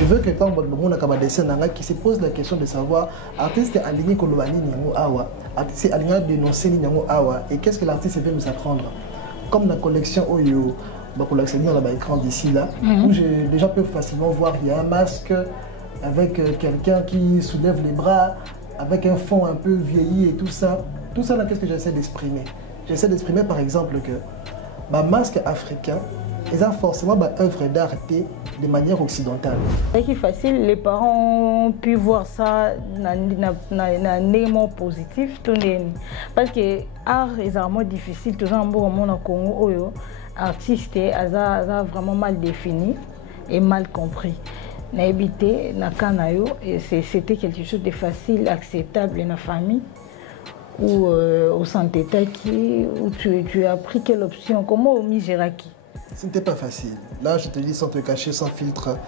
Je veux que quand on a dessin qui se pose la question de savoir artiste aligné kolobani nyango awa, artiste aligné dénoncer nyango awa et qu'est-ce que l'artiste veut nous apprendre. Comme la collection Oyo, la collection dans l'écran d'ici là, où les gens peuvent facilement voir il y a un masque avec quelqu'un qui soulève les bras, avec un fond un peu vieilli et tout ça. Tout ça là, qu'est-ce que j'essaie d'exprimer? J'essaie d'exprimer par exemple que ma masque africain, ils ont forcément une œuvre d'art de manière occidentale. C'est facile, les parents ont pu voir ça d'un élément positif. Parce que l'art est vraiment difficile, tout le monde au Congo, artiste, a vraiment mal défini et mal compris. C'était quelque chose de facile, acceptable dans la famille. Ou au santé où tu as pris quelle option? Comment au Migéraki? Ce n'était pas facile. Là, je te dis sans te cacher, sans filtre,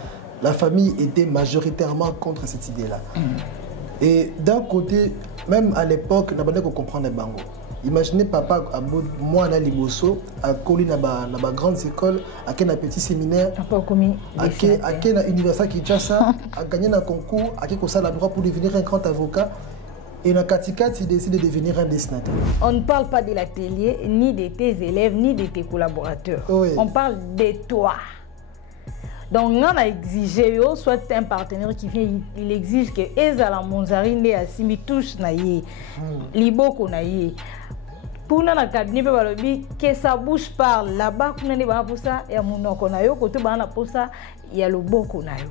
la famille était majoritairement contre cette idée-là. Et d'un côté, même à l'époque, on n'a pas comprendre les bango. Imaginez papa, moi, à Liboso, à Koli, dans ma grande école, à un petit séminaire, à l'université Kinshasa, à gagner un concours, à qui a le droit pour devenir un grand avocat. Et dans Katika, tu décides de devenir un dessinateur. On ne parle pas de l'atelier, ni de tes élèves, ni de tes collaborateurs. Oui. On parle de toi. Donc, on a exigé, soit un partenaire qui vient, il exige que Ezala Monzarine et Assimi touche naïe, Liboko naïe. Pour nous, que sa bouche parle là-bas, il y a le boko naïe.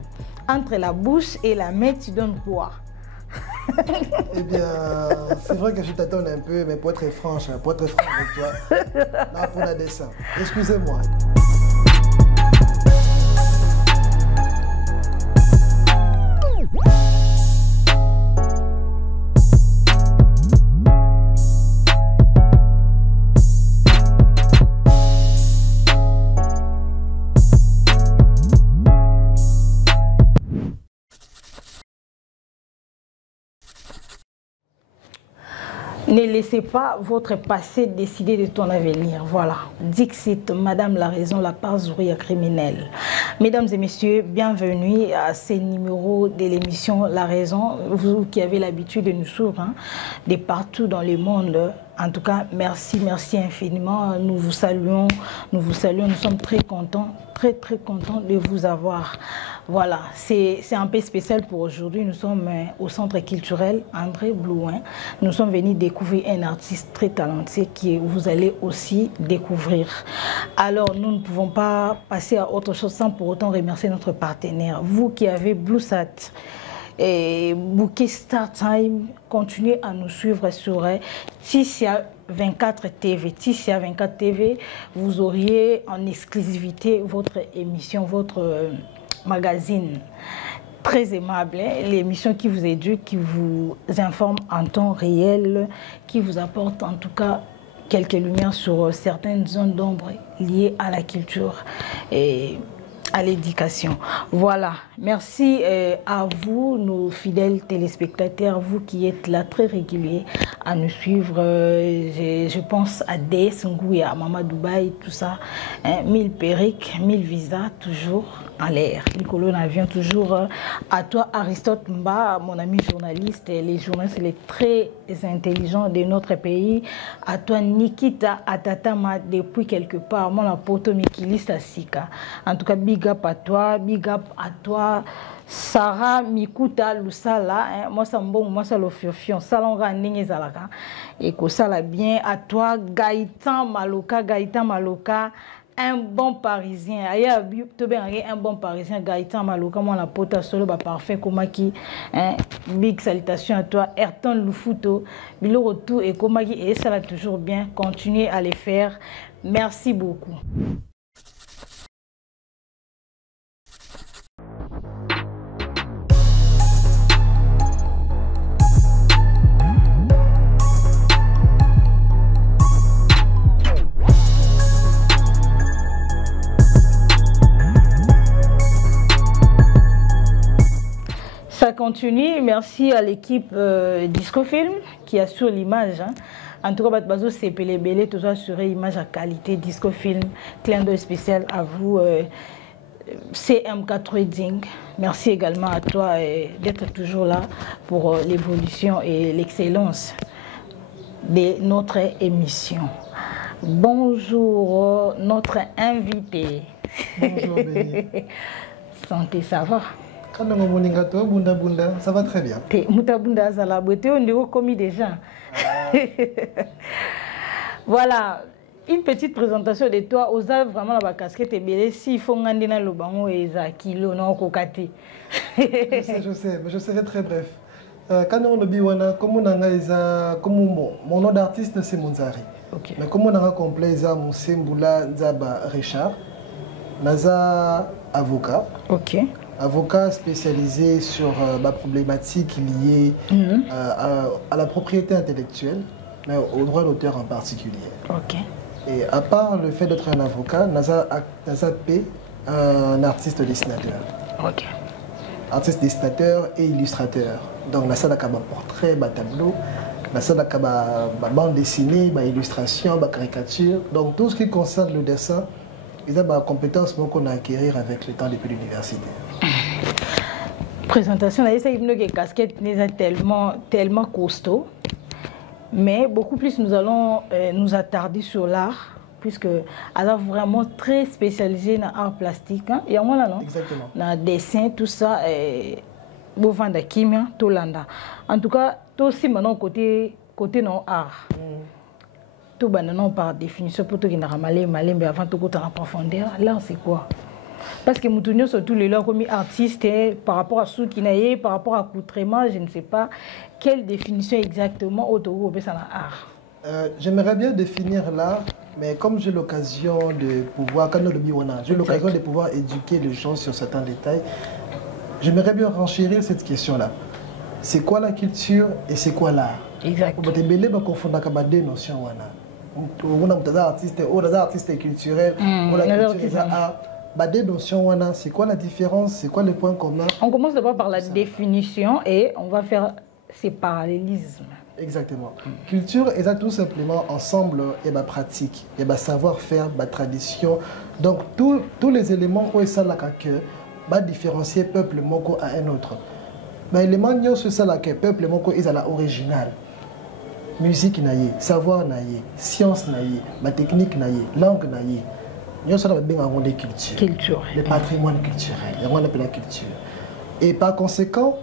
Entre la bouche et la main, tu donnes quoi? Eh bien, c'est vrai que je t'attends un peu, mais pour être franche avec toi, là pour la dessin. Excusez-moi. Ne laissez pas votre passé décider de ton avenir. Voilà. Dixit, Madame la raison, la parzurie criminelle. Mesdames et messieurs, bienvenue à ces numéros de l'émission La Raison. Vous qui avez l'habitude de nous suivre de partout dans le monde. En tout cas, merci infiniment. Nous vous saluons, nous sommes très contents de vous avoir. Voilà, c'est un peu spécial pour aujourd'hui. Nous sommes au centre culturel André Blouin. Nous sommes venus découvrir un artiste très talentueux que vous allez aussi découvrir. Alors, nous ne pouvons pas passer à autre chose sans pour autant remercier notre partenaire. Vous qui avez BlueSat et Bouquet Star Time, continuez à nous suivre sur Tissia 24 TV. Tissia 24 TV, vous auriez en exclusivité votre émission, votre magazine très aimable, l'émission qui vous éduque, qui vous informe en temps réel, qui vous apporte en tout cas quelques lumières sur certaines zones d'ombre liées à la culture et à l'éducation. Voilà, merci à vous, nos fidèles téléspectateurs, vous qui êtes là très réguliers à nous suivre. Je pense à Des Ngouya, à Mama Dubaï, tout ça. 1000 perruques, 1000 visas, toujours en l'air. Nicolas Navion, toujours à toi, Aristote Mba, mon ami journaliste, les journalistes les très intelligents de notre pays. À toi, Nikita Atatama, depuis quelque part, mon apoto Mikilista Sika. En tout cas, big up à toi, Sarah Mikuta Lusala, moi ça me bon, moi ça le fion, salonga n'engé zalaka, et que ça la bien à toi, Gaëtan Maloka, un bon parisien, ailleurs un bon parisien, Gaëtan Maloka, moi la pota solo, bah parfait, comme qui, big salutation à toi, Ayrton Lufuto, bilo retour et comme qui, et ça va toujours bien, continuez à les faire, merci beaucoup. Ça continue, merci à l'équipe Discofilm qui assure l'image. En tout cas, c'est Pelébélé, toujours assuré image à qualité Discofilm. Clin d'œil spécial à vous, CMK Trading. Merci également à toi d'être toujours là pour l'évolution et l'excellence de notre émission. Bonjour, notre invité. Bonjour, Béni. Santé, ça va? Quand on a bunda bunda, ça va très bien. Mouta bunda ça la beauté, on est commis déjà. Voilà, une petite présentation de toi. Osa vraiment la casquette est belle. Si faut ngandi na lobango eza kilo na kokati. Je sais, mais je serai très bref. Quand on a biwana, comme on a comme mon nom d'artiste c'est Monzari. Okay. Mais comme on a complet ça Moussembula Nzaba Richard, naza avocat. OK. Avocat spécialisé sur la problématique liée à la propriété intellectuelle, mais au droit d'auteur en particulier. OK. Et à part le fait d'être un avocat, Naza P, un artiste dessinateur. OK. Artiste dessinateur et illustrateur. Donc, Naza Dakaba portrait, tableau, Naza Dakaba bande dessinée, illustration, caricature. Donc, tout ce qui concerne le dessin, ils ont des compétences qu'on a acquérir avec le temps depuis l'université. Présentation, la casquette n'est tellement costaud. Mais beaucoup plus, nous allons nous attarder sur l'art, puisque elle est vraiment très spécialisée dans l'art plastique. Hein? Et moi là, non? Exactement. Dans le dessin, tout ça, Bovan de Kimia, Tolanda. En tout cas, tout aussi maintenant côté non art. Tout maintenant par définition, pour tout qui n'a malé, mais avant tout côté en profondeur, l'art c'est quoi? Parce que nous sommes tous les là comme artistes par rapport à ce qui n'a par rapport à accoutrement, je ne sais pas quelle définition exactement autour de l'art. J'aimerais bien définir l'art, mais comme j'ai l'occasion de pouvoir, j'ai l'occasion de pouvoir éduquer les gens sur certains détails, j'aimerais bien renchérir cette question-là. C'est quoi la culture et c'est quoi l'art? Exactement. On va confondre deux notions. On a artiste culturel, on a culture art. Des notions, c'est quoi la différence? C'est quoi le point commun? On commence d'abord par la définition et on va faire ces parallélismes. Exactement. Culture est tout simplement ensemble et pratique, et savoir-faire, tradition. Donc tous les éléments où ça que différencier peuple moko à un autre. Mais les manières sur ça que peuple moko est à la originale. Musique naïe, savoir naïe, science naïe, technique naïe, langue naïe. Nous sommes des cultures, le patrimoine culturel, on appelle la culture. Et par conséquent,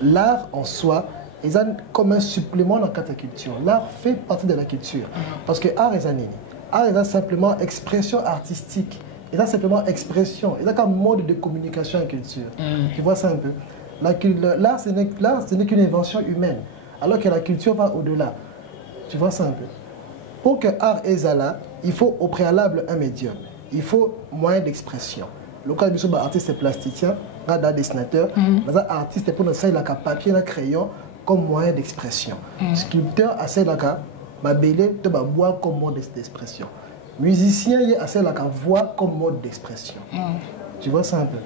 l'art en soi est comme un supplément dans la culture. L'art fait partie de la culture. Parce que l'art est simplement expression artistique. C'est simplement expression. C'est un mode de communication en culture. Tu vois ça un peu? L'art, ce n'est qu'une invention humaine. Alors que la culture va au-delà. Tu vois ça un peu? Pour que l'art est là, il faut au préalable un médium. Il faut moyen d'expression. Le cas de artiste plasticien, un dessinateur, un artiste pour nous faire le papier, le crayon comme moyen d'expression. Sculpteur a fait la belé, de bois comme mode d'expression. Musicien a fait la voix comme mode d'expression. Tu vois ça un peu?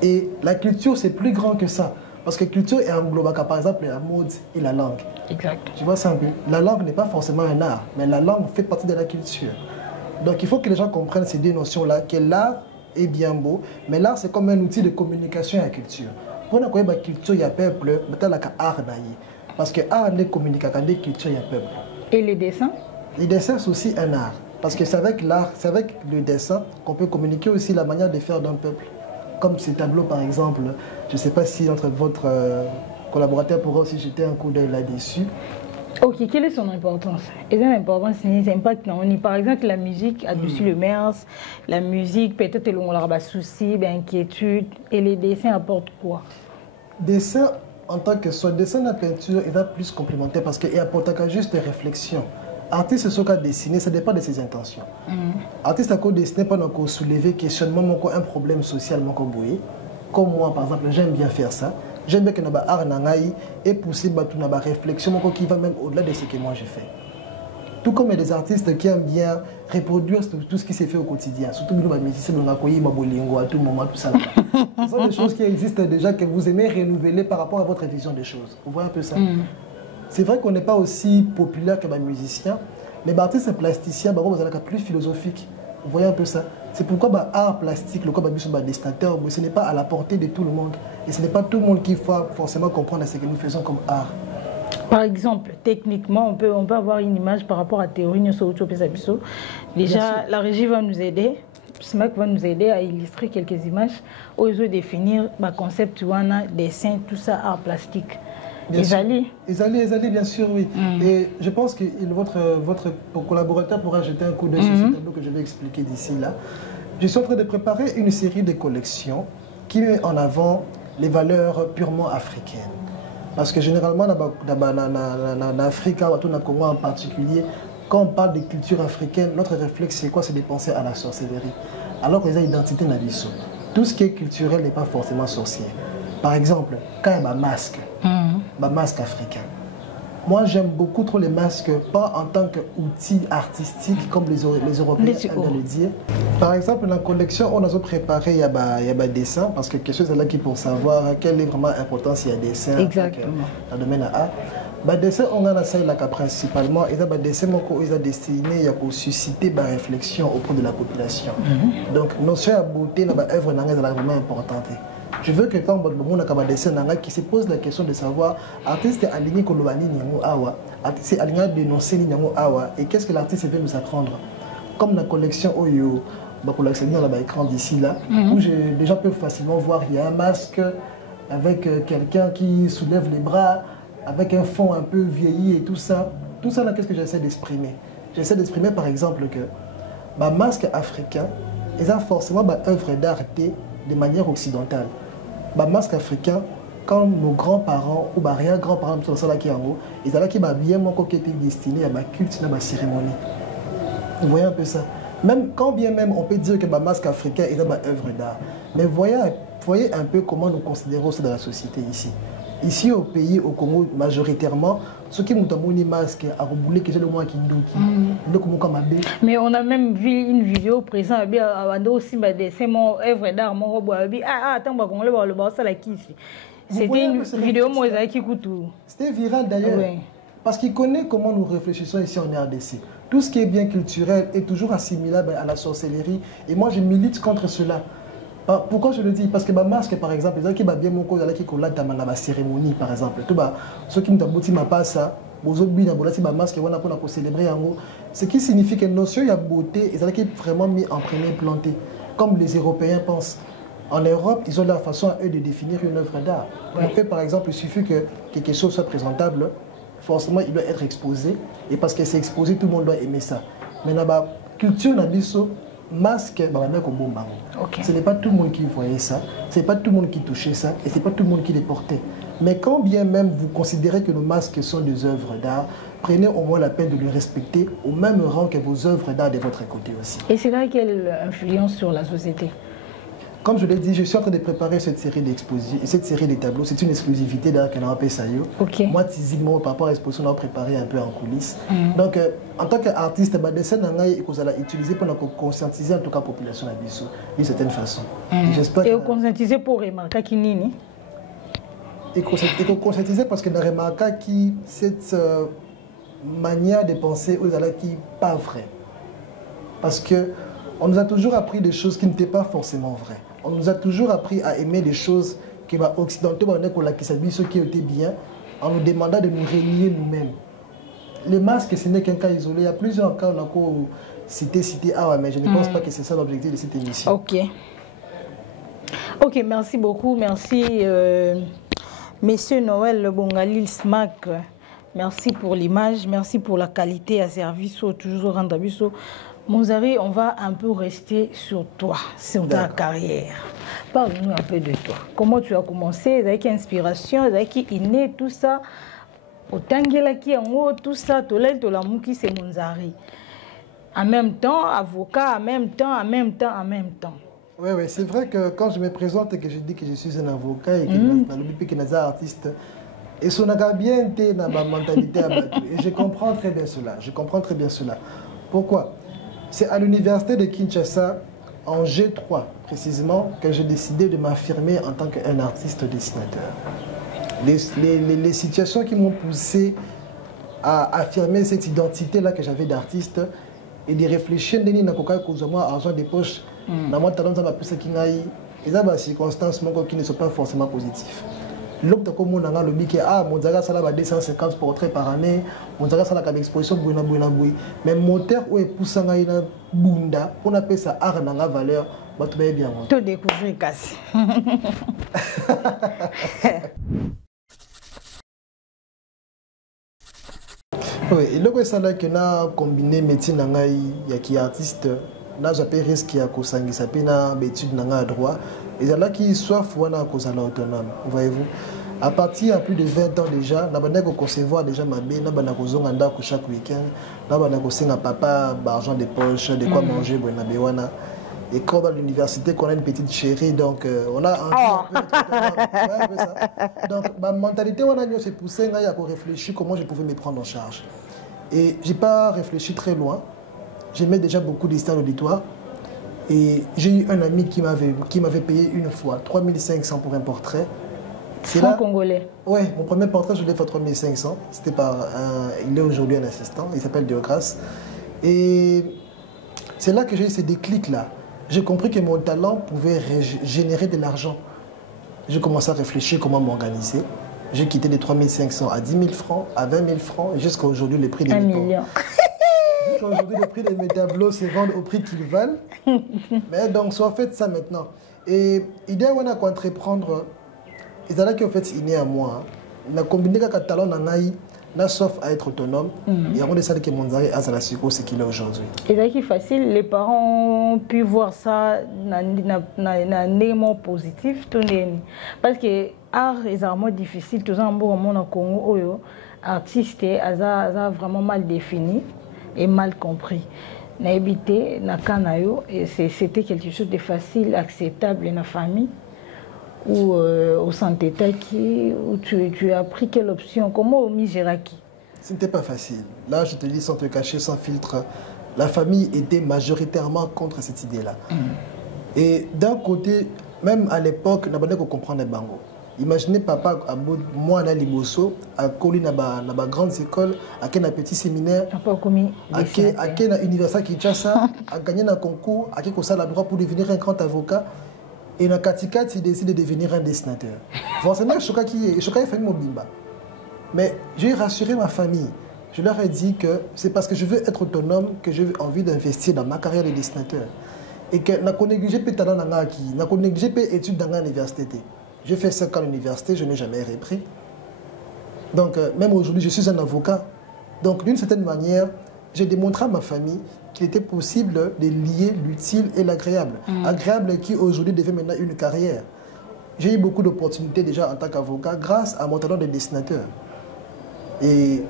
Et la culture c'est plus grand que ça. Parce que la culture est englobe par exemple la mode et la langue. Exact. Tu vois ça un peu? La langue n'est pas forcément un art, mais la langue fait partie de la culture. Donc il faut que les gens comprennent ces deux notions-là, que l'art est bien beau, mais l'art c'est comme un outil de communication à la culture. Pour nous connaître la culture, il y a peuple, mais art parce que l'art est communication, la culture, il y a peuple. Et les dessins? Les dessins c'est aussi un art, parce que c'est avec l'art, c'est avec le dessin qu'on peut communiquer aussi la manière de faire d'un peuple. Comme ces tableaux par exemple, je ne sais pas si votre collaborateur pourra aussi jeter un coup d'œil là-dessus. Ok, quelle est son importance? Et l'importance, c'est l'impact. Par exemple, la musique a-dessus le mers, la musique, peut-être on a des soucis, inquiétudes, et les dessins apportent quoi? Dessin, en tant que soit dessin de peinture, il va plus complémentaire parce qu'il apporte juste des réflexions. Artiste, ce qu'a dessiné, ça dépend de ses intentions. Artiste, a dessiné pendant qu'on soulever questionnement, un problème social, comme moi, par exemple, j'aime bien faire ça. J'aime bien que nous art et pousser une réflexion qui va même au-delà de ce que moi je fais. Tout comme il y a des artistes qui aiment bien reproduire tout ce qui s'est fait au quotidien, surtout les musiciens, à tout moment, tout ça. Ce sont des choses qui existent déjà que vous aimez renouveler par rapport à votre vision des choses. Vous voyez un peu ça? C'est vrai qu'on n'est pas aussi populaire que les musiciens, mais les artistes plasticiens, ils sont plus philosophiques. Vous voyez un peu ça? C'est pourquoi art plastique, le corps dessinateur, ce n'est pas à la portée de tout le monde. Et ce n'est pas tout le monde qui va forcément comprendre ce que nous faisons comme art. Par exemple, techniquement, on peut avoir une image par rapport à théorie. Déjà, la régie va nous aider. SMAC va nous aider à illustrer quelques images. Aux yeux définir le concept, dessin, tout ça, art plastique. Ezali, bien sûr, oui. Et je pense que votre collaborateur pourra jeter un coup d'œil sur ce tableau que je vais expliquer d'ici là. Je suis en train de préparer une série de collections qui met en avant les valeurs purement africaines. Parce que généralement, en Afrique, au Congo en particulier, quand on parle de culture africaine, notre réflexe, c'est quoi? C'est de penser à la sorcellerie. Alors que les identités n'avisent. Tout ce qui est culturel n'est pas forcément sorcier. Par exemple, quand il y a un masque, masque africain. Moi, j'aime beaucoup trop les masques, pas en tant qu'outil artistique, comme les Européens aiment le dire. Par exemple, dans la collection, on a préparé, il y a des dessins, parce que quelque chose là qui pour savoir quelle est vraiment l'importance il y a des dessins. Exactement. Dans le domaine de l'art. Les dessins, on a ça principalement, et les dessins sont destinés à susciter des réflexions auprès de la population. Donc, notion de beauté dans l'œuvre est vraiment importante. Je veux que quand on a des dessins qui se pose la question de savoir, l'artiste est aligné avec l'artiste est aligné dénoncer et qu'est-ce que l'artiste veut nous apprendre. Comme la collection Oyo, la collection dans l'écran d'ici là, où les gens peuvent facilement voir, il y a un masque avec quelqu'un qui soulève les bras, avec un fond un peu vieilli et tout ça. Tout ça là, qu'est-ce que j'essaie d'exprimer? J'essaie d'exprimer par exemple que le masque africain, ils ont forcément une œuvre d'art de manière occidentale. Le masque africain, quand nos grands-parents ou arrière-grands-parents, ils ont bien été destinés à la culte, à la cérémonie. Vous voyez un peu ça? Même quand bien même on peut dire que le masque africain est une œuvre d'art. Mais voyez un peu comment nous considérons ça dans la société ici. Ici au pays, au Congo, majoritairement, ceux qui ont un masque à rebouler, qui sont le moins qui mais on a même vu une vidéo présente aussi c'est mon œuvre d'art, mon robot. Attends, c'était une vidéo qui coûte. C'était viral d'ailleurs. Oui. Parce qu'il connaît comment nous réfléchissons ici en RDC. Tout ce qui est bien culturel est toujours assimilable à la sorcellerie. Et moi, je milite contre cela. Pourquoi je le dis? Parce que ma masque, par exemple, les gens qui ont bien mon code, qui ont la cérémonie, par exemple, ceux qui ont dit ma passe, masque, on a célébré en haut. Ce qui signifie que la notion de beauté est vraiment mis en premier planté, comme les Européens pensent. En Europe, ils ont leur façon à eux de définir une œuvre d'art. Ouais. Par exemple, il suffit que quelque chose soit présentable, forcément, il doit être exposé. Et parce que c'est exposé, tout le monde doit aimer ça. Mais dans la culture, masque, okay. Ce n'est pas tout le monde qui voyait ça, ce n'est pas tout le monde qui touchait ça, et ce n'est pas tout le monde qui les portait. Mais quand bien même vous considérez que nos masques sont des œuvres d'art, prenez au moins la peine de les respecter au même rang que vos œuvres d'art de votre côté aussi. Et c'est là quelle influence sur la société? Comme je l'ai dit, je suis en train de préparer cette série d'expositions, cette série de tableaux. C'est une exclusivité d'art que l'on appelle ça. Okay. Moi, typiquement, par rapport à l'exposition, on a préparé un peu en coulisses. Donc, en tant qu'artiste, les dessins qu'on a utilisé pour conscientiser en tout cas la population d'une certaine façon. Et conscientiser pour remarquer qui n'est et conscientiser parce que nous remarquons que cette manière de penser qui n'est pas vraie. Parce qu'on nous a toujours appris des choses qui n'étaient pas forcément vraies. On nous a toujours appris à aimer des choses qui sont occidentaux, qui étaient bien, en nous demandant de nous régner nous-mêmes. Les masques, ce n'est qu'un cas isolé. Il y a plusieurs cas, on a cité, mais je ne pense pas que c'est ça l'objectif de cette émission. Ok, merci beaucoup. Merci, Monsieur Noël Le Bongalil SMAC. Merci pour l'image, merci pour la qualité à service, toujours rendre abisso. Monzari, on va un peu rester sur toi, sur ta carrière. Parle-nous un peu de toi. Comment tu as commencé, avec inspiration, avec inné, tout ça. Au Tangela qui en haut, tout ça, Tolel, Tolamouki, c'est Monzari. En même temps, avocat, en même temps. Oui, c'est vrai que quand je me présente et que je dis que je suis un avocat et que je suis un artiste, et son bien été dans ma mentalité abattue. Et je comprends très bien cela. Pourquoi? C'est à l'université de Kinshasa, en G3 précisément, que j'ai décidé de m'affirmer en tant qu'un artiste dessinateur. Les situations qui m'ont poussé à affirmer cette identité-là que j'avais d'artiste et de réfléchir à l'argent des poches na moi talent ça plus qui ngai et ça ba circonstances qui ne sont pas forcément positifs. L'autre comme on a le bique mon zaga ça là 250 portraits par année, mon zaga ça là comme exposition buena mais moteur ou est poussant ngai na bunda, on appelle ça art na valeur, ba tout bien. Tout découvrir casse. Oui, et là, c'est là que na combiné métier nangai ya qui artiste, là j'appelle risque ya kosangi ça pena étude nanga droit, et là qui soif wana kozala autonome, voyez-vous. À partir de plus de 20 ans déjà, na bana ko concevoir déjà ma bé, na bana ko zonga ndako chaque week-end, na bana ko senga papa argent de poche, de quoi manger bona bewana. Et comme à l'université, qu'on a une petite chérie, donc on a un peu ça. Donc ma mentalité, on a s'est poussé, on a réfléchi comment je pouvais me prendre en charge. Et j'ai pas réfléchi très loin. J'aimais déjà beaucoup d'histoires auditoires. Et j'ai eu un ami qui m'avait payé une fois 3500 pour un portrait. C'est là congolais. Oui, mon premier portrait, je l'ai fait 3500. C'était par il est aujourd'hui un assistant, il s'appelle Diogras. Et c'est là que j'ai eu ce déclic-là. J'ai compris que mon talent pouvait générer de l'argent. J'ai commencé à réfléchir comment m'organiser. J'ai quitté de 3500 à 10 000 francs, à 20 000 francs, et jusqu'à aujourd'hui, le prix de mes 1 million. Jusqu'à aujourd'hui, le prix de mes tableaux se vendent au prix qu'ils valent. Mais donc, soit fait ça maintenant. Et l'idée, on a qu'entreprendre, ils allaient qu'en fait, il est à moi. On a combiné avec le talent sauf à être autonome, et avant de ça, que mon zari a la psycho, c'est qu'il est aujourd'hui. Et c'est facile, les parents ont pu voir ça d'un élément positif, parce que l'art est vraiment difficile, tout ça, en Congo, artiste, a vraiment mal défini et mal compris. C'était quelque chose de facile, acceptable dans la famille. Ou au santé où tu as pris quelle option? Comment au Migéraki? Ce n'était pas facile. Là, je te dis sans te cacher, sans filtre, la famille était majoritairement contre cette idée-là. Et d'un côté, même à l'époque, on ne comprendre les bango. Imaginez papa, moi, à Liboso, à Koli, à la grande école, à un petit séminaire, à l'université Kinshasa, à gagner un concours, à qui a le droit pour devenir un grand avocat. Et dans Katika, il décide de devenir un dessinateur. Forcément, je suis fait mon bimba. Mais j'ai rassuré ma famille. Je leur ai dit que c'est parce que je veux être autonome que j'ai envie d'investir dans ma carrière de dessinateur. Et que je n'ai négligé pas talent dans la qui, je n'ai négligé pas études dans l'université. J'ai fait 5 ans à l'université, je n'ai jamais repris. Donc, même aujourd'hui, je suis un avocat. Donc, d'une certaine manière, j'ai démontré à ma famille qu'il était possible de lier l'utile et l'agréable. Agréable qui aujourd'hui devient maintenant une carrière. J'ai eu beaucoup d'opportunités déjà en tant qu'avocat grâce à mon talent de dessinateur. Et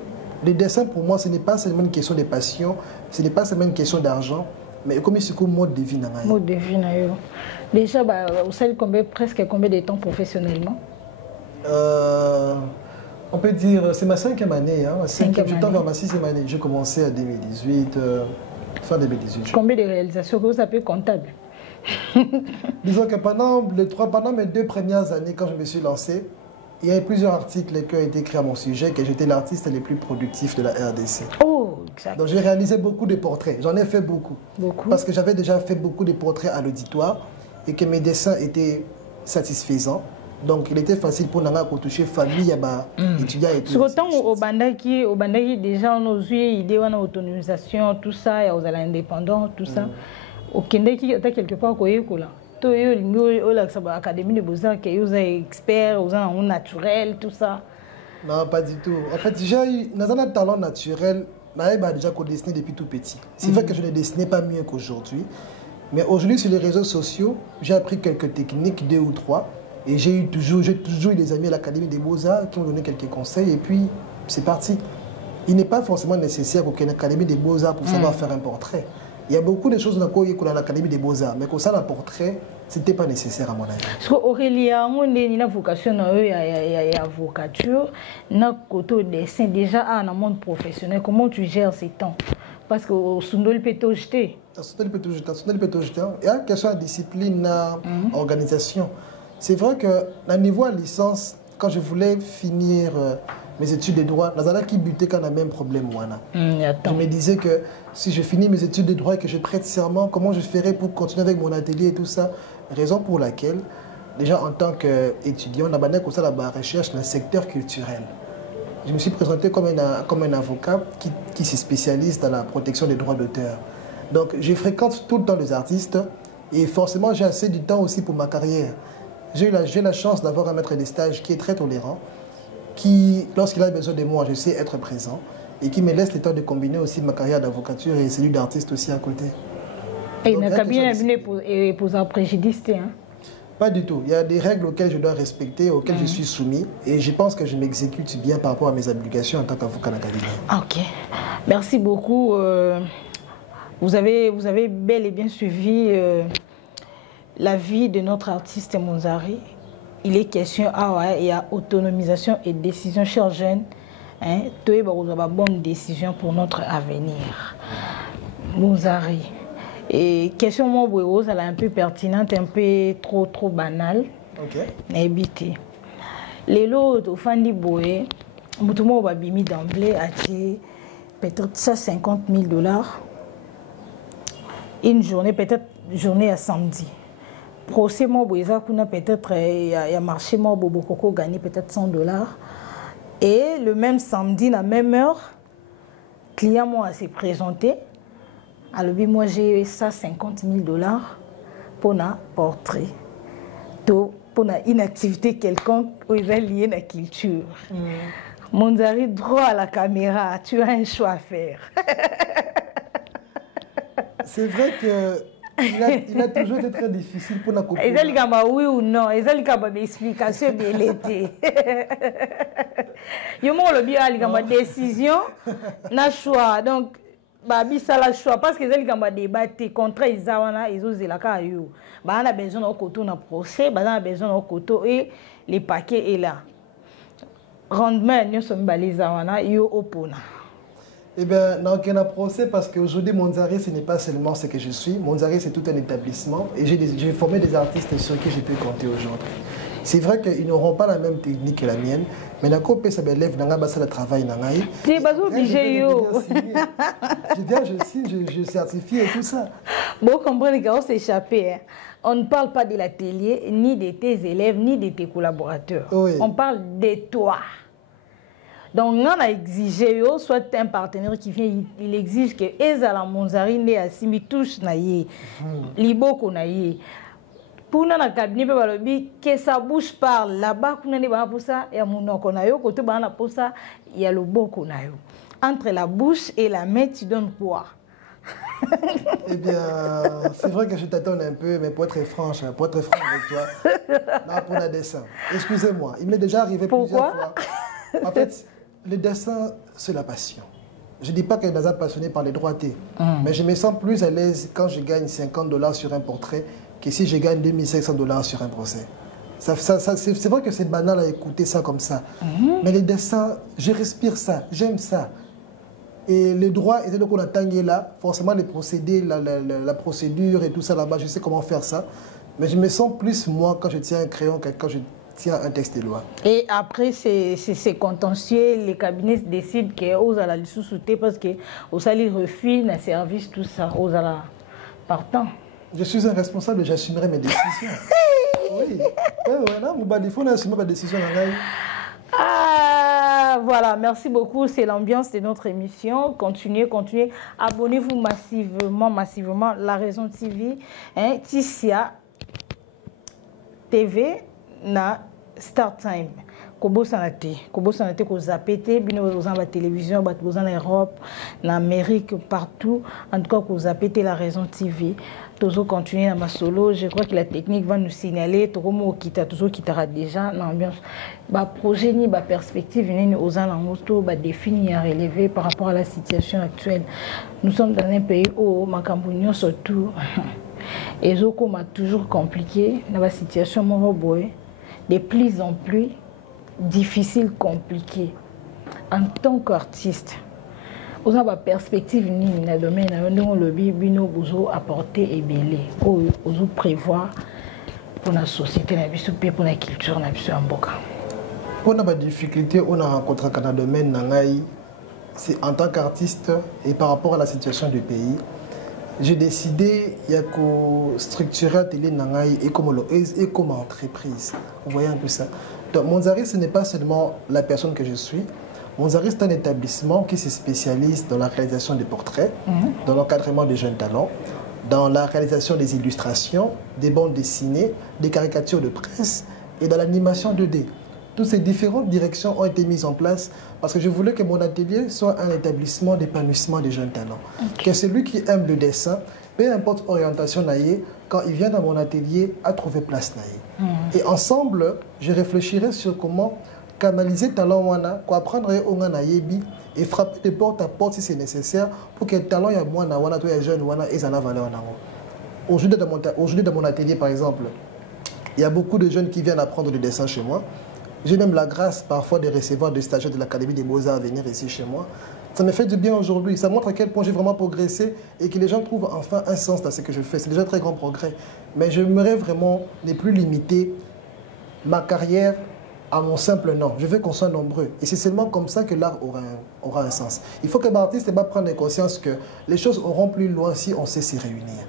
le dessin pour moi, ce n'est pas seulement une question de passion, ce n'est pas seulement une question d'argent, mais comme c'est comme mode de vie. Mode de vie. Déjà, vous savez presque combien de temps professionnellement? On peut dire, c'est ma 5e année. J'étais vers ma 6e année. J'ai commencé en 2018, fin 2018. Combien de réalisations que vous appelez comptable? Disons que pendant mes 2 premières années, quand je me suis lancé, il y a eu plusieurs articles qui ont été écrits à mon sujet, que j'étais l'artiste le plus productif de la RDC. Oh, exact. Donc j'ai réalisé beaucoup de portraits. J'en ai fait beaucoup. Parce que j'avais déjà fait beaucoup de portraits à l'auditoire et que mes dessins étaient satisfaisants. Donc il était facile pour Nanga pour toucher famille, étudiants et tout. Sur autant au Bandaki déjà on a eu l'idée de l'autonomisation, tout ça, et aux indépendants, tout ça. Au Kendaki, il y a quelque part quoi là. Tout l'académie de Beaux-Arts qui est expert, aux gens naturel, tout ça. Non, pas du tout. En fait, j'ai eu un talent naturel. J'ai déjà dessiné depuis tout petit. C'est vrai que je ne dessinais pas mieux qu'aujourd'hui. Mais aujourd'hui, sur les réseaux sociaux, j'ai appris quelques techniques, 2 ou 3. Et j'ai toujours eu des amis à l'Académie des Beaux-Arts qui m'ont donné quelques conseils. Et puis, c'est parti. Il n'est pas forcément nécessaire qu'il y ait une Académie des Beaux-Arts pour savoir faire un portrait. Il y a beaucoup de choses dans l'Académie des Beaux-Arts. Mais pour ça, un portrait, ce n'était pas nécessaire à mon avis. Parce qu'Aurélia, on a une vocation dans l'avocature, notre côté dessin déjà à un monde professionnel. Comment tu gères ces temps? Parce que Sundol peut tout jeter. Sundol peut tout jeter. Il y a une question de discipline, organisation. C'est vrai que, à niveau de licence, quand je voulais finir mes études de droit, Nazala qui butait quand on a même problème. Je me disais que si je finis mes études de droit et que je prête serment, comment je ferais pour continuer avec mon atelier et tout ça. Raison pour laquelle, déjà en tant qu'étudiant, on a la recherche dans le secteur culturel. Je me suis présenté comme un avocat qui se spécialise dans la protection des droits d'auteur. Donc, je fréquente tout le temps les artistes et forcément, j'ai assez de temps aussi pour ma carrière. J'ai la chance d'avoir un maître des stages qui est très tolérant, qui, lorsqu'il a besoin de moi, je sais être présent et qui me laisse le temps de combiner aussi ma carrière d'avocature et celui d'artiste aussi à côté. Et il n'y a qu'à bien poser un préjudice, hein? Pas du tout. Il y a des règles auxquelles je dois respecter, auxquelles je suis soumis. Et je pense que je m'exécute bien par rapport à mes obligations en tant qu'avocat en cabinet. Ok. Merci beaucoup. Vous avez bel et bien suivi la vie de notre artiste Monzari. Il est question il y a autonomisation et décision, chers jeunes. Vous avez une bonne décision pour notre avenir. Monzari. Et question moi elle est un peu pertinente, un peu trop banale. Ok. N'habitez. Les lots au Fandi Boé, Moutouma va bimi d'emblée a dit peut-être $150,000. Une journée, peut-être journée à samedi. Procès moi boéza kuna peut-être il y a marché moi Bobokoko gagné peut-être $100. Et le même samedi, la même heure, client moi s'est présenté. Alors, moi, j'ai $150,000 pour un portrait, pour une activité quelconque où il est lié à la culture. Monzari, droit à la caméra, tu as un choix à faire. C'est vrai qu'il a toujours été très difficile pour la couple. Ils ont oui ou non, ils ont des explications de l'été. Ils ont une décision, un choix. Donc, babi sala choix parce que les gens débattent contre ils ont la caillou. On a besoin d'un côté na procès, on a besoin d'un côté et les paquets est là. Rendement nous sommes balisés yo opona. Eh bien, dans un procès parce qu'aujourd'hui Monzari ce n'est pas seulement ce que je suis. Monzari c'est tout un établissement et j'ai formé des artistes sur qui je peux compter aujourd'hui. C'est vrai qu'ils n'auront pas la même technique que la mienne, mais la copie ça m'élève dans le travail nangai. Tu es pas obligé yo. Je signe, je certifie et tout ça. Bon, comprenez qu'on s'est échappé. On ne parle pas de l'atelier, ni de tes élèves, ni de tes collaborateurs. Oui. On parle de toi. Donc, on a exigé, soit un partenaire qui vient, il exige que Ezala Monzari ne asimi touche naïe, liboko naïe. Pour nous, dans le cabinet, que sa bouche parle là-bas, il y a côté il y a le boko. Entre la bouche et la main, tu donnes quoi? Eh bien, c'est vrai que je t'attends un peu, mais pour être franc avec toi, là, pour le dessin. Excusez-moi, il m'est déjà arrivé plusieurs fois. En fait, le dessin, c'est la passion. Je ne dis pas que je suis passionné par les droités, mais je me sens plus à l'aise quand je gagne $50 sur un portrait que si je gagne $2,500 sur un procès. C'est vrai que c'est banal à écouter ça comme ça. Mais les dessins, je respire ça, j'aime ça. Et le droit, et c'est donc on a tangué là, forcément les procédés, la procédure et tout ça là-bas, je sais comment faire ça. Mais je me sens plus moi quand je tiens un crayon que quand je tiens un texte de loi. Et après, c'est contentieux, les cabinets décident qu'ils allons le sous-souter parce qu'ils allons refuser un service, tout ça, aux allons partant. Je suis un responsable et j'assumerai mes décisions. Oui. Il faut assumer mes décisions. Voilà, merci beaucoup. C'est l'ambiance de notre émission. Continuez. Abonnez-vous massivement. La Raison TV, Tissia TV, na Star Time. Kobo sanate ko zapete bino aux la télévision en Europe, en Amérique, partout. En tout cas, ko zapete La Raison TV. Toujours continuer à ma solo. Je crois que la technique va nous signaler. Toujours quittera déjà l'ambiance. Projet ni perspective ni aux alentours défini à relever par rapport à la situation actuelle. Nous sommes dans un pays où ma campagne surtout et Zoko m'a toujours compliqué dans la situation de plus en plus difficile, compliqué. En tant qu'artiste, on a une perspective ni dans le domaine où le bino vous apporter et belé, où vous prévoir pour la société, pour la culture, pour la boca. On a des difficultés, on a rencontré dans le domaine, c'est en tant qu'artiste et par rapport à la situation du pays. J'ai décidé de structurer l'atelier Nangaï et comme entreprise. Vous voyez un peu ça. Donc, Monzari, ce n'est pas seulement la personne que je suis. Monzari, c'est un établissement qui se spécialise dans la réalisation des portraits, dans l'encadrement des jeunes talents, dans la réalisation des illustrations, des bandes dessinées, des caricatures de presse et dans l'animation 2D. Toutes ces différentes directions ont été mises en place parce que je voulais que mon atelier soit un établissement d'épanouissement des jeunes talents. Okay. Que celui qui aime le dessin, peu importe l'orientation naïe, quand il vient dans mon atelier, a trouvé place naïe. Et ensemble, je réfléchirai sur comment canaliser talent wana, quoi apprendre au naïebi et frapper de porte à porte si c'est nécessaire pour que le talent y a moins wana, toi jeune wana et ça n'a valeur en Aujourd'hui dans mon atelier par exemple, il y a beaucoup de jeunes qui viennent apprendre le dessin chez moi. J'ai même la grâce parfois de recevoir des stagiaires de l'Académie des Beaux-Arts venir ici chez moi. Ça me fait du bien aujourd'hui. Ça montre à quel point j'ai vraiment progressé et que les gens trouvent enfin un sens dans ce que je fais. C'est déjà un très grand progrès. Mais j'aimerais vraiment ne plus limiter ma carrière à mon simple nom. Je veux qu'on soit nombreux. Et c'est seulement comme ça que l'art aura un sens. Il faut que l'artiste prenne conscience que les choses auront plus loin si on sait s'y réunir.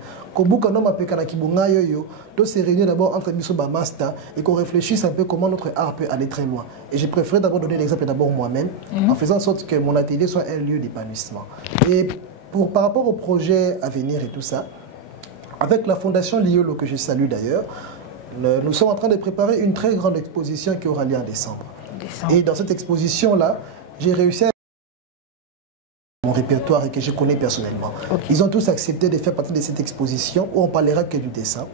De se réunir d'abord entre Bissoba Master et qu'on réfléchisse un peu comment notre art peut aller très loin. Et j'ai préféré d'abord donner l'exemple d'abord moi-même, en faisant en sorte que mon atelier soit un lieu d'épanouissement. Et par rapport au projet à venir et tout ça, avec la fondation Liolo, que je salue d'ailleurs, nous sommes en train de préparer une très grande exposition qui aura lieu en décembre. Et dans cette exposition-là, j'ai réussi à mon répertoire et que je connais personnellement. Ils ont tous accepté de faire partie de cette exposition où on parlera que du dessin.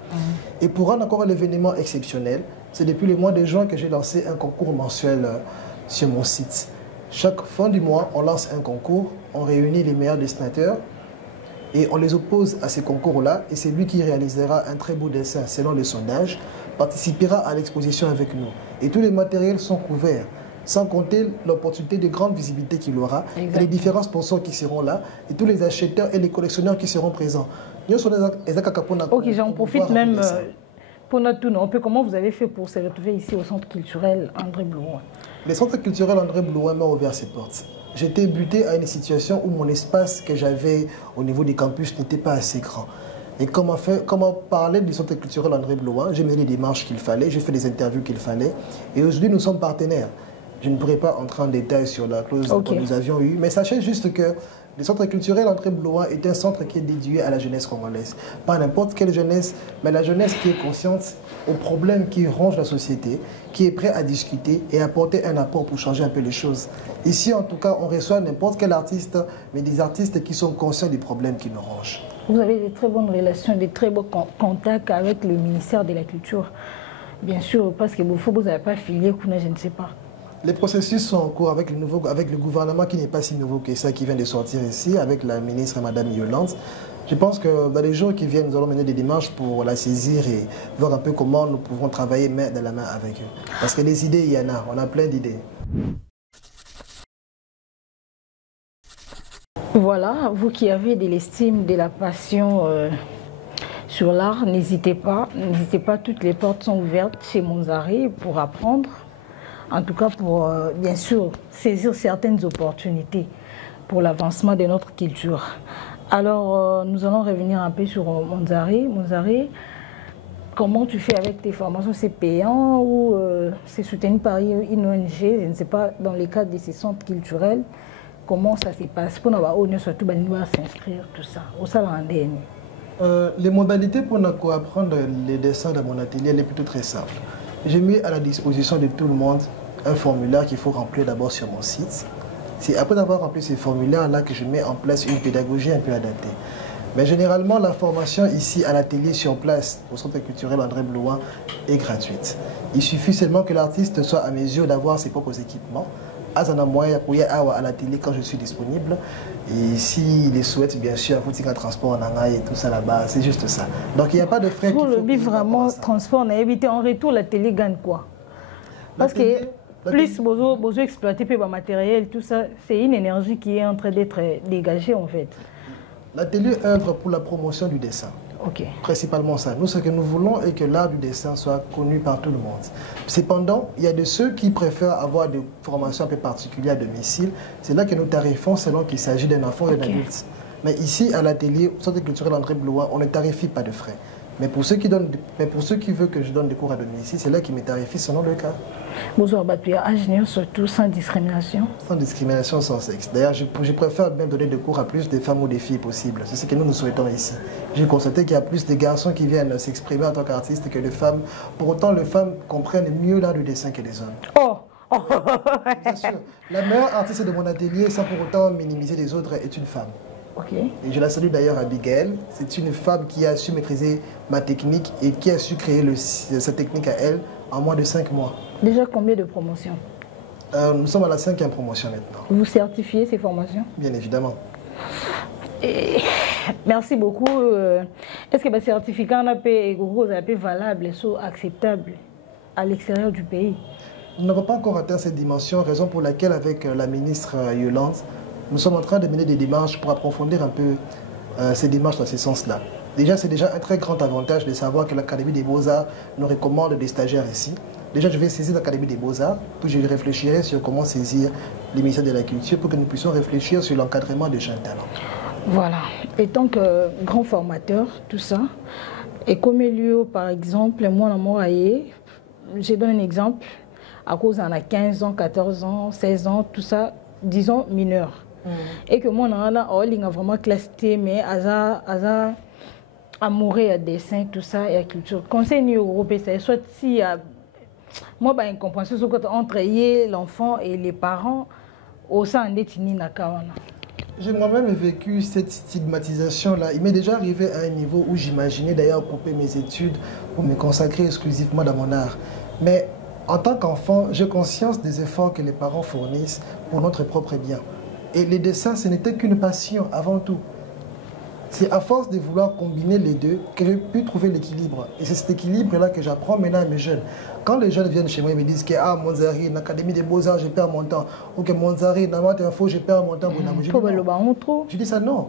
Et pour rendre encore l'événement exceptionnel, c'est depuis le mois de juin que j'ai lancé un concours mensuel sur mon site. Chaque fin du mois, on lance un concours, on réunit les meilleurs dessinateurs et on les oppose à ces concours-là. Et c'est lui qui réalisera un très beau dessin selon le sondage, participera à l'exposition avec nous. Et tous les matériels sont couverts, sans compter l'opportunité de grande visibilité qu'il aura, et les différents sponsors qui seront là, et tous les acheteurs et les collectionneurs qui seront présents. Ok, j'en profite même pour notre tour. Comment vous avez fait pour se retrouver ici au Centre culturel André Blouin? Le Centre culturel André Blouin m'a ouvert ses portes. J'étais buté à une situation où mon espace que j'avais au niveau des campus n'était pas assez grand. Et comment parler du Centre culturel André Blouin, j'ai mené les démarches qu'il fallait, j'ai fait les interviews qu'il fallait, et aujourd'hui nous sommes partenaires. Je ne pourrais pas entrer en détail sur la clause que nous avions eue, mais sachez juste que le Centre culturel André Blouin est un centre qui est dédié à la jeunesse congolaise. Pas n'importe quelle jeunesse, mais la jeunesse qui est consciente aux problèmes qui rongent la société, qui est prêt à discuter et apporter un apport pour changer un peu les choses. Ici, en tout cas, on reçoit n'importe quel artiste, mais des artistes qui sont conscients des problèmes qui nous rongent. Vous avez des très bonnes relations, des très beaux contacts avec le ministère de la Culture. Bien sûr, parce que vous n'avez pas filié, je ne sais pas. Les processus sont en cours avec le gouvernement qui n'est pas si nouveau que ça, qui vient de sortir ici, avec la ministre Madame Yolande. Je pense que dans les jours qui viennent, nous allons mener des démarches pour la saisir et voir un peu comment nous pouvons travailler main dans la main avec eux. Parce que les idées, il y en a, on a plein d'idées. Voilà, vous qui avez de l'estime, de la passion sur l'art, n'hésitez pas, toutes les portes sont ouvertes chez Monzari pour apprendre. En tout cas, pour, bien sûr, saisir certaines opportunités pour l'avancement de notre culture. Alors, nous allons revenir un peu sur Monzari. Monzari, comment tu fais avec tes formations? C'est payant ou c'est soutenu par une ONG? Je ne sais pas, dans le cadre de ces centres culturels, comment ça se passe? Pour nous, surtout, s'inscrire, tout ça. Au salon les modalités pour apprendre les dessins dans mon atelier, elle est plutôt très simple. J'ai mis à la disposition de tout le monde un formulaire qu'il faut remplir d'abord sur mon site. C'est après avoir rempli ces formulaires-là que je mets en place une pédagogie un peu adaptée. Mais généralement, la formation ici à l'atelier sur place, au Centre culturel André Blouin, est gratuite. Il suffit seulement que l'artiste soit à mesure d'avoir ses propres équipements. À moyen pour y aller à l'atelier quand je suis disponible. Et s'il les souhaite, bien sûr, il faut un transport en Angaï et tout ça là-bas. C'est juste ça. Donc il n'y a pas de frais. Pour le but vraiment, transport, on a évité en retour, l'atelier gagne quoi? Parce que plus vous exploitez le matériel, tout ça, c'est une énergie qui est en train d'être dégagée en fait. L'atelier œuvre pour la promotion du dessin. Ok. Principalement ça. Nous, ce que nous voulons est que l'art du dessin soit connu par tout le monde. Cependant, il y a de ceux qui préfèrent avoir des formations un peu particulières à domicile. C'est là que nous tarifons selon qu'il s'agit d'un enfant et d'un adulte. Mais ici, à l'atelier, au Centre culturel André Blois, on ne tarifie pas de frais. Mais pour ceux qui veulent que je donne des cours à domicile, c'est là qu'ils me tarifient selon le cas. Bonjour, ingénieur, surtout sans discrimination. Sans discrimination, sans sexe. D'ailleurs, je préfère même donner des cours à plus de femmes ou des filles possibles. C'est ce que nous souhaitons ici. J'ai constaté qu'il y a plus de garçons qui viennent s'exprimer en tant qu'artistes que de femmes. Pour autant, les femmes comprennent mieux l'art du dessin que les hommes. Oh, Bien sûr. La meilleure artiste de mon atelier, sans pour autant minimiser les autres, est une femme. Ok. Et je la salue d'ailleurs, Abigail. C'est une femme qui a su maîtriser ma technique et qui a su créer sa technique à elle en moins de 5 mois. Déjà combien de promotions? Nous sommes à la 5e promotion maintenant. Vous certifiez ces formations? Bien évidemment. Et merci beaucoup. Est-ce que le certificat est valable et acceptable à l'extérieur du pays? Nous n'avons pas encore atteint cette dimension, raison pour laquelle avec la ministre Yolande, nous sommes en train de mener des démarches pour approfondir un peu ces démarches dans ce sens-là. Déjà, c'est déjà un très grand avantage de savoir que l'Académie des Beaux-Arts nous recommande des stagiaires ici. Déjà, je vais saisir l'Académie des Beaux-Arts, puis je réfléchirai sur comment saisir le ministère de la Culture pour que nous puissions réfléchir sur l'encadrement de jeunes talents. Voilà. Et tant que grand formateur, tout ça, et comme lieu, par exemple, moi, dans mon je donne un exemple, à cause d'en a 15 ans, 14 ans, 16 ans, tout ça, disons mineurs. Et que moi, on a vraiment classé, mais amoureux à dessin, tout ça, et à culture. Conseil européen, c'est soit si moi, une compréhension entre l'enfant et les parents au sein de Nakawana. J'ai moi-même vécu cette stigmatisation-là. Il m'est déjà arrivé à un niveau où j'imaginais d'ailleurs couper mes études pour me consacrer exclusivement dans mon art. Mais en tant qu'enfant, j'ai conscience des efforts que les parents fournissent pour notre propre bien. Et les dessins, ce n'était qu'une passion avant tout. C'est à force de vouloir combiner les deux que j'ai pu trouver l'équilibre. Et c'est cet équilibre-là que j'apprends maintenant à mes jeunes. Quand les jeunes viennent chez moi, ils me disent que Monzari, l'Académie des Beaux-Arts, je perds mon temps. Ou que Monzari, dans ma info, je perds mon temps. Je dis ça, non.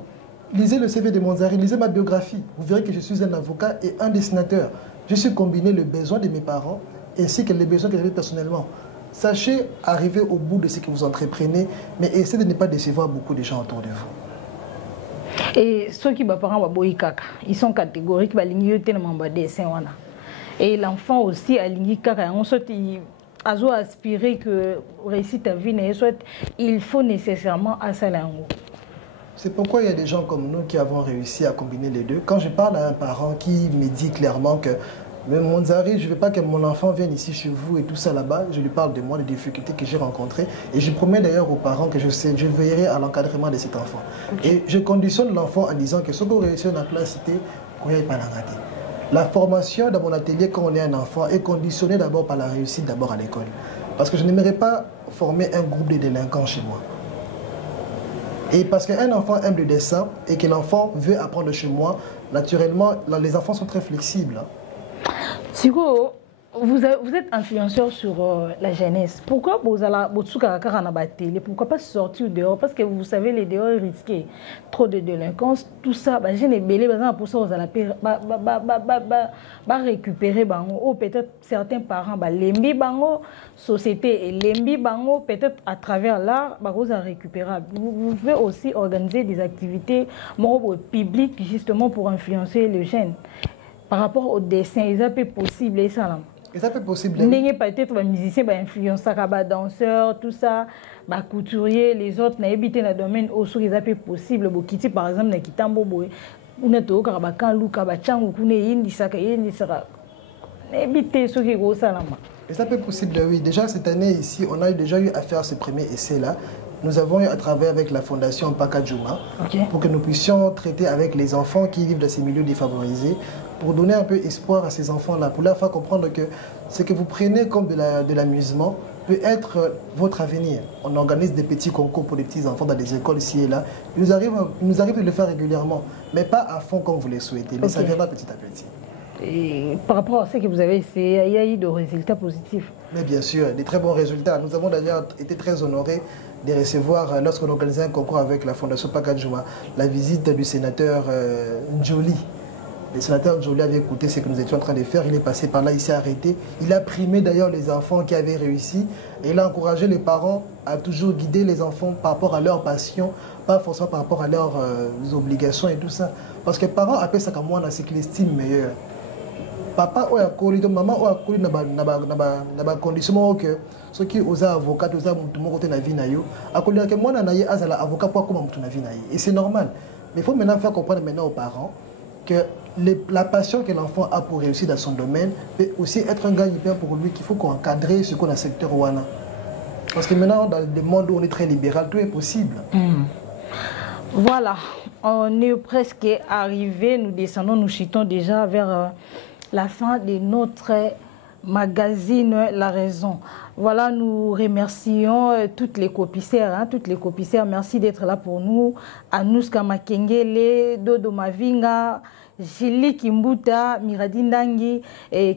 Lisez le CV de Monzari, lisez ma biographie. Vous verrez que je suis un avocat et un dessinateur. Je suis combiné le besoin de mes parents ainsi que les besoins que j'avais personnellement. Sachez arriver au bout de ce que vous entreprenez, mais essayez de ne pas décevoir beaucoup de gens autour de vous. Et ceux qui parents ils sont catégoriques, et l'enfant aussi a aspiré que réussir ta vie, il faut nécessairement à ça. C'est pourquoi il y a des gens comme nous qui avons réussi à combiner les deux. Quand je parle à un parent qui me dit clairement que mais Monzari, je ne veux pas que mon enfant vienne ici chez vous et tout ça là-bas. Je lui parle de moi, des difficultés que j'ai rencontrées. Et je promets d'ailleurs aux parents que je veillerai à l'encadrement de cet enfant. Et je conditionne l'enfant en disant que ce qu'on réussit dans la classe, qu'on n'y ait pas la rater. La formation dans mon atelier quand on est un enfant est conditionnée d'abord par la réussite d'abord à l'école. Parce que je n'aimerais pas former un groupe de délinquants chez moi. Et parce qu'un enfant aime le dessin et que l'enfant veut apprendre chez moi, naturellement, les enfants sont très flexibles. Siko, vous êtes influenceur sur la jeunesse. Pourquoi vous allez pourquoi pas sortir dehors? Parce que vous savez, les dehors risqués. Trop de délinquance, tout ça. Je n'ai belé, pour ça, vous allez récupérer. Ou peut-être certains parents, l'embi bango, société et l'embi bango, peut-être à travers l'art, vous allez récupérer. Vous pouvez aussi organiser des activités publiques justement pour influencer les jeunes. Par rapport au dessin, ils sont possible et ça là. Et ça peut possible. Peut-être musicien, influenceur, danseur, tout ça, couturier, les autres, n'a évité dans le domaine où ils sont possible. Quitter par exemple dans Kitambo, ou n'a pas quand Luka Bachang ou Kune Indi Saka Indi Saka. Éviter ce qui est gros ça là. Et ça peut possible, oui. Déjà cette année ici, on a déjà eu à faire ce premier essai là. Nous avons eu à travailler avec la fondation Pakajuma pour que nous puissions traiter avec les enfants qui vivent dans ces milieux défavorisés, pour donner un peu espoir à ces enfants-là, pour leur faire comprendre que ce que vous prenez comme de l'amusement peut être votre avenir. On organise des petits concours pour les petits enfants dans des écoles ici et là. Il nous arrive de le faire régulièrement, mais pas à fond comme vous le souhaitez, mais ça viendra petit à petit. Et par rapport à ce que vous avez essayé, il y a eu de résultats positifs? Mais bien sûr, des très bons résultats. Nous avons d'ailleurs été très honorés de recevoir, lorsqu'on organisait un concours avec la Fondation Pakajuma, la visite du sénateur Njoli. Le sénateur Joly avait écouté ce que nous étions en train de faire. Il est passé par là, il s'est arrêté. Il a primé d'ailleurs les enfants qui avaient réussi. Et il a encouragé les parents à toujours guider les enfants par rapport à leur passion, pas forcément par rapport à leurs obligations et tout ça. Parce que les parents appellent ça comme moi, c'est qu'ils estiment meilleur. Papa ou akoli donc maman ou akoli na ba condition que ceux qui osent avocat osent mutu moko te na vie na yo akoli que moi na ye azala avocat pour comment mutu na vie na ye et c'est normal mais il faut maintenant faire comprendre maintenant aux parents que la passion que l'enfant a pour réussir dans son domaine peut aussi être un gagne-pain pour lui qu'il faut encadrer ce qu'on a secteur wana parce que maintenant dans le monde où on est très libéral tout est possible. Voilà, on est presque arrivé, nous descendons, nous chutons déjà vers la fin de notre magazine La Raison. Voilà, nous remercions toutes les copicières, merci d'être là pour nous. Anouska Makengele, Dodo Mavinga, Julie Kimbuta, Miradindangi,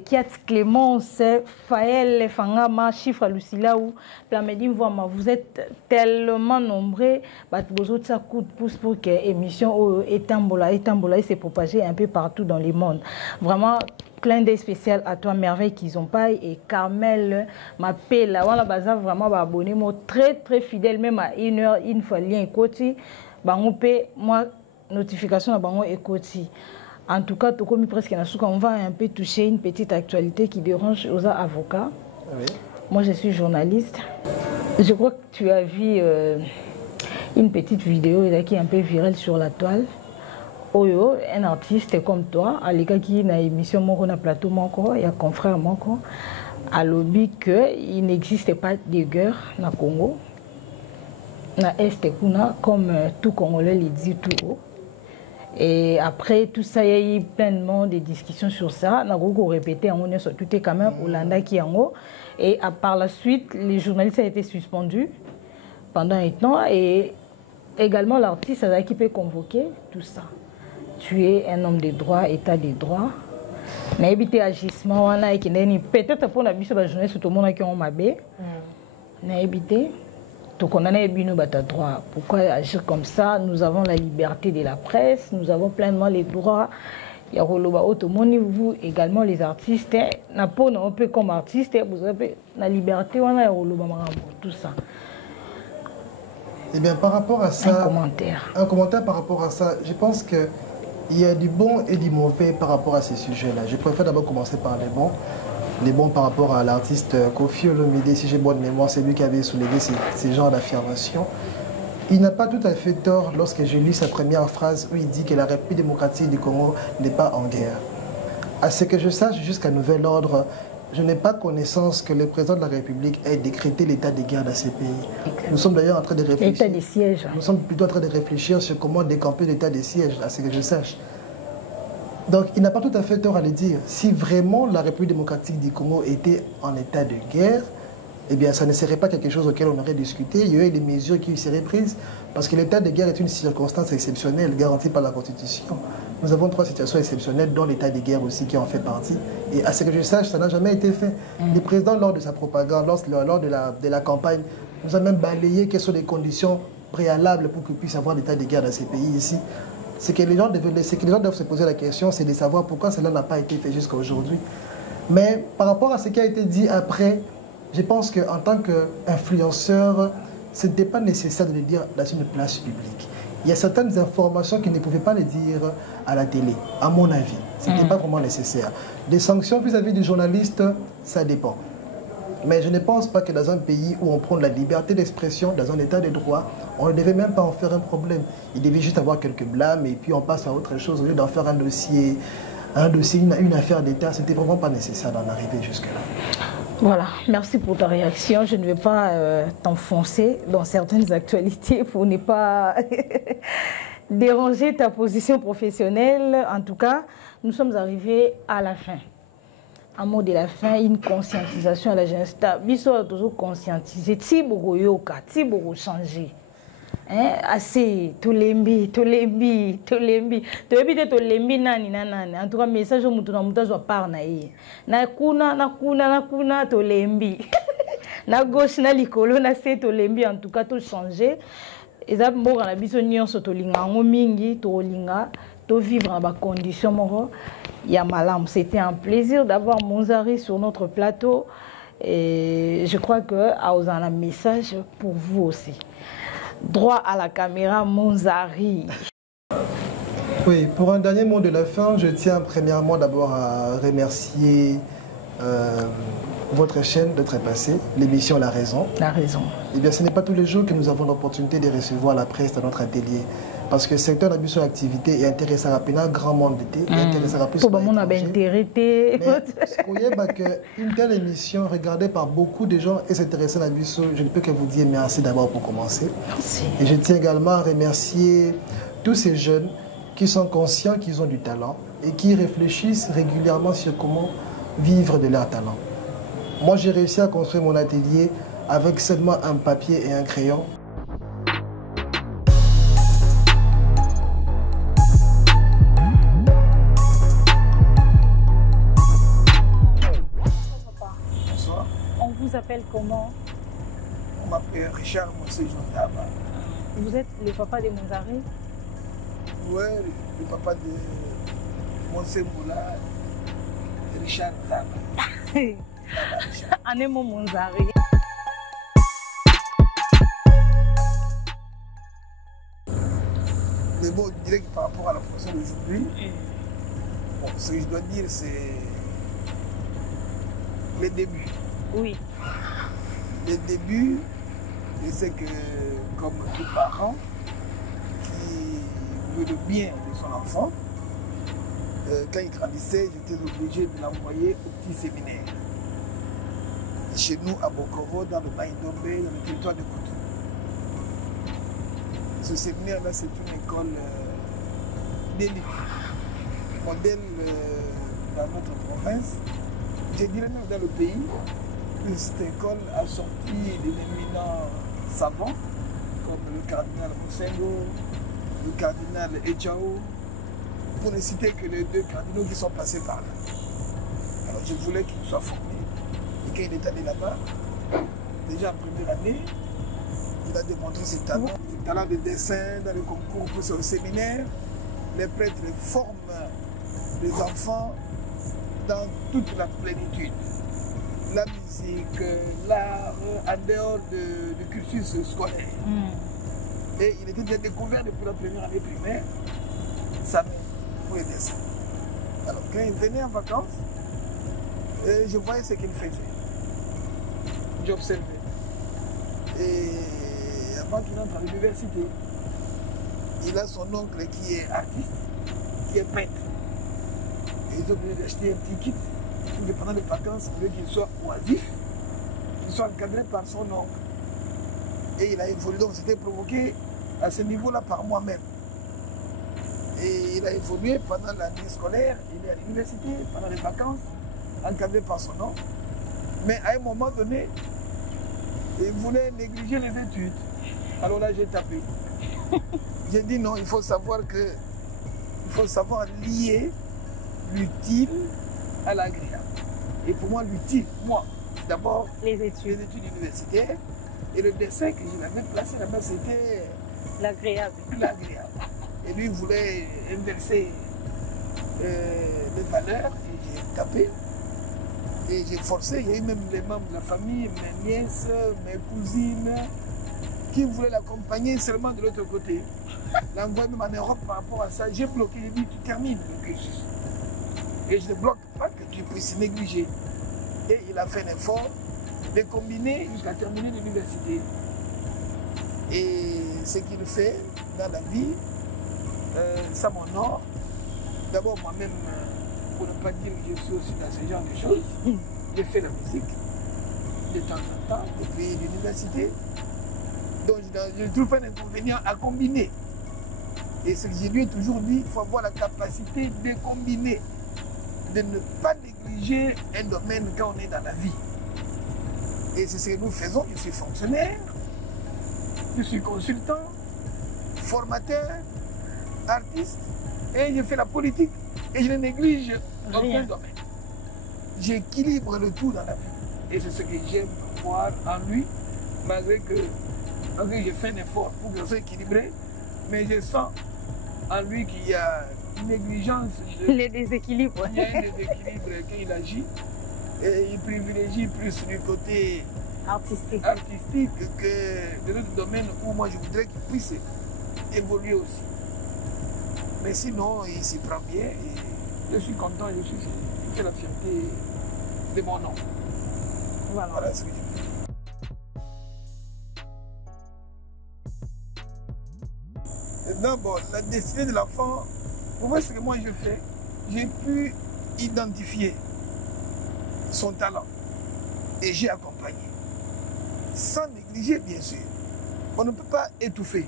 Kiat Clémence, Faël Fangama, Chiffre Lucilaou, Plamedim Voama, vous êtes tellement nombreux, vous avez un coup de pouce pour que l'émission Etambola s'est propagée un peu partout dans le monde. Vraiment, clin d'œil spécial à toi, Merveille Kizompaï et Carmel m'appelle. Voilà, vraiment abonné, très très fidèle, même à 1h, une fois lien écouté, moi notification à bango écouté. En tout cas, comme presque on va un peu toucher une petite actualité qui dérange aux avocats. Oui. Moi, je suis journaliste. Je crois que tu as vu une petite vidéo qui est un peu virale sur la toile. Oyo, un artiste comme toi, à l'écart qui a une émission mon plateau moko, il y a confrère moko, à lobby que il n'existe pas de guerre na Congo, na Est kuna comme tout Congolais le dit tout haut. Et après tout ça, il y a eu pleinement de discussions sur ça. On a répété, on est sur tout est quand même Hollanda qui est en haut. Et par la suite, les journalistes ont été suspendus pendant un temps. Et également, l'artiste a qui peut convoquer tout ça. Tu es un homme de droit, état de droit. Mais éviter agissement, peut-être pour la mission de la journaliste, tout le monde qui ont mabé. Mais éviter. On a droit. Pourquoi agir comme ça? Nous avons la liberté de la presse, nous avons pleinement les droits. Il y a vous également les artistes. Un peu comme artiste, vous avez la liberté, on a tout ça. Eh bien, par rapport à ça, un commentaire par rapport à ça, je pense qu'il y a du bon et du mauvais par rapport à ces sujets-là. Je préfère d'abord commencer par les bons. Les bons par rapport à l'artiste Koffi Olomide, si j'ai bonne mémoire, c'est lui qui avait soulevé ces genres d'affirmations. Il n'a pas tout à fait tort lorsque j'ai lu sa première phrase où il dit que la République démocratique du Congo n'est pas en guerre. À ce que je sache, jusqu'à nouvel ordre, je n'ai pas connaissance que le président de la République ait décrété l'état de guerre dans ces pays. Nous sommes d'ailleurs en train de réfléchir. L'état de siège. Nous sommes plutôt en train de réfléchir sur comment décamper l'état de siège, à ce que je sache. Donc, il n'a pas tout à fait tort à le dire. Si vraiment la République démocratique du Congo était en état de guerre, eh bien, ça ne serait pas quelque chose auquel on aurait discuté. Il y aurait des mesures qui seraient prises. Parce que l'état de guerre est une circonstance exceptionnelle garantie par la Constitution. Nous avons 3 situations exceptionnelles, dont l'état de guerre aussi qui en fait partie. Et à ce que je sache, ça n'a jamais été fait. Le président, lors de sa propagande, lors de la campagne, nous a même balayé quelles sont les conditions préalables pour qu'il puisse avoir l'état de guerre dans ces pays ici. Ce que les gens doivent se poser la question, c'est de savoir pourquoi cela n'a pas été fait jusqu'à aujourd'hui. Mais par rapport à ce qui a été dit après, je pense qu'en tant qu'influenceur, ce n'était pas nécessaire de le dire dans une place publique. Il y a certaines informations qui ne pouvaient pas le dire à la télé, à mon avis. Ce n'était pas vraiment nécessaire. Les sanctions vis-à-vis du journaliste, ça dépend. Mais je ne pense pas que dans un pays où on prend la liberté d'expression, dans un état de droit, on ne devait même pas en faire un problème. Il devait juste avoir quelques blâmes et puis on passe à autre chose. Au lieu d'en faire un dossier, une affaire d'État, ce n'était vraiment pas nécessaire d'en arriver jusque-là. Voilà, merci pour ta réaction. Je ne vais pas t'enfoncer dans certaines actualités pour ne pas déranger ta position professionnelle. En tout cas, nous sommes arrivés à la fin. Un mot de la fin, une conscientisation à la jeunesse. Biso a toujours conscientisé. Si beaucoup yoka, si beaucoup changer. Assez, tolembi. En tout cas, message au mouton, mouton soit par naïe. Na kuna, tolembi. Na gauche, na likolo, na se tolembi. En tout cas, tout changer. Et ça, bon, on a besoin de tolinga, mingi, tolinga. de vivre dans des conditions Yamalam. C'était un plaisir d'avoir Monzari sur notre plateau. Et je crois que vous avez un message pour vous aussi. Droit à la caméra, Monzari. Oui, pour un dernier mot de la fin, je tiens premièrement d'abord à remercier votre chaîne de Trépassé, l'émission La Raison. La Raison. Eh bien, ce n'est pas tous les jours que nous avons l'opportunité de recevoir la presse dans notre atelier. Parce que le secteur d'ambition d'activité est intéressant à un grand monde d'été. Intéressant à plus pour le monde intéressé. Une telle émission regardée par beaucoup de gens et s'intéressant à l'ambition, je ne peux que vous dire merci d'abord pour commencer. Merci. Et je tiens également à remercier tous ces jeunes qui sont conscients qu'ils ont du talent et qui réfléchissent régulièrement sur comment vivre de leur talent. Moi, j'ai réussi à construire mon atelier avec seulement un papier et un crayon. Bonsoir. On vous appelle comment? On m'appelle Richard Moussé Jondaba. Vous êtes le papa de Monzari? Oui, le papa de Moussé Moula, Richard Zaba. Anemo Monzari. Mais bon, je dirais que par rapport à la profession d'aujourd'hui, bon, ce que je dois dire, c'est les débuts. Oui. Les débuts, je sais que comme tout parent qui veut le bien de son enfant, quand il grandissait, j'étais obligé de l'envoyer au petit séminaire. Chez nous, à Bokoro, dans le Baïndombe, dans le territoire de Koutou. Ce séminaire-là, c'est une école d'élite, modèle dans notre province. Je dirais même dans le pays, que cette école a sorti des éminents savants, comme le cardinal Moussengo, le cardinal Echao, pour ne citer que les deux cardinaux qui sont passés par là. Alors je voulais qu'il soit formé. Et quand il est allé là-bas, déjà en première année, il a démontré ses talents de dessin dans le concours pour ce séminaire. Les prêtres forment les enfants dans toute la plénitude. La musique, l'art, en dehors du cursus scolaire. Et il était déjà découvert depuis la première année primaire, sa mère, pour les dessins. Alors quand il venait en vacances, je voyais ce qu'il faisait. J'observais. Et avant qu'il entre à l'université, il a son oncle qui est artiste, qui est peintre. Et ils ont obligé d'acheter un petit kit pour que pendant les vacances, il veut qu'il soit oisif, qu'il soit encadré par son oncle. Et il a évolué, donc c'était provoqué à ce niveau-là par moi-même. Et il a évolué pendant l'année scolaire, il est à l'université, pendant les vacances, encadré par son oncle. Mais à un moment donné, il voulait négliger les études. Alors là, j'ai tapé. J'ai dit non, il faut savoir lier l'utile à l'agréable. Et pour moi, l'utile, d'abord, les études universitaires. Et le dessin que je l'avais placé là-bas, c'était l'agréable. Et lui, il voulait inverser les valeurs. Et j'ai tapé. Et j'ai forcé. Il y a eu même les membres de la famille, mes nièces, mes cousines, qui voulaient l'accompagner seulement de l'autre côté. L'envoyer même en Europe par rapport à ça. J'ai bloqué. J'ai dit, tu termines le cursus. Et je ne bloque pas que tu puisses négliger. Et il a fait un effort de combiner jusqu'à terminer l'université. Et ce qu'il fait dans la vie, ça m'honore. D'abord, moi-même, pour ne pas dire que je suis aussi dans ce genre de choses, j'ai fait la musique de temps en temps depuis l'université. Donc, je ne trouve pas d'inconvénient à combiner. Et ce que je lui ai toujours dit, il faut avoir la capacité de combiner, de ne pas négliger un domaine quand on est dans la vie. Et c'est ce que nous faisons. Je suis fonctionnaire, je suis consultant, formateur, artiste, et je fais la politique. Et je ne néglige aucun domaine. J'équilibre le tout dans la vie. Et c'est ce que j'aime voir en lui, malgré que j'ai fait un effort pour qu'il soit équilibré, mais je sens en lui qu'il y a négligence. Les déséquilibres. Il y a un déséquilibre quand il agit. Et il privilégie plus du côté artistique que de l'autre domaine où moi je voudrais qu'il puisse évoluer aussi. Mais sinon, il s'y prend bien et je suis content, je fais la fierté de mon nom. Voilà ce que je dis. Maintenant, bon, la destinée de l'enfant, vous voyez ce que moi je fais, j'ai pu identifier son talent et j'ai accompagné. Sans négliger, bien sûr. On ne peut pas étouffer.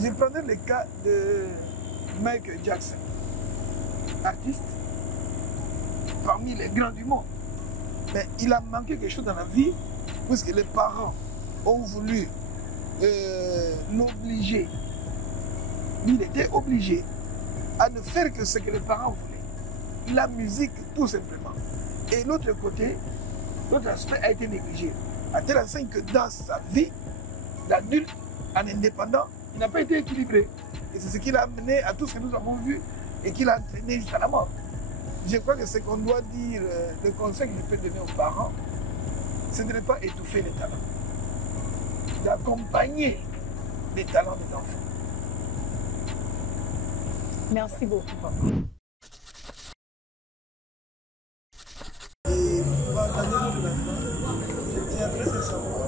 Je prendrai le cas de Michael Jackson, artiste, parmi les grands du monde. Mais il a manqué quelque chose dans la vie, puisque les parents ont voulu l'obliger. Il était obligé à ne faire que ce que les parents voulaient. La musique, tout simplement. Et l'autre côté, l'autre aspect a été négligé. À tel enseigne que dans sa vie d'adulte, en indépendant, il n'a pas été équilibré. Et c'est ce qui l'a amené à tout ce que nous avons vu et qui l'a entraîné jusqu'à la mort. Je crois que ce qu'on doit dire, le conseil que je peux donner aux parents, c'est de ne pas étouffer les talents. D'accompagner les talents des enfants. Merci beaucoup, papa. Et pour partager de la fin, je tiens très sincèrement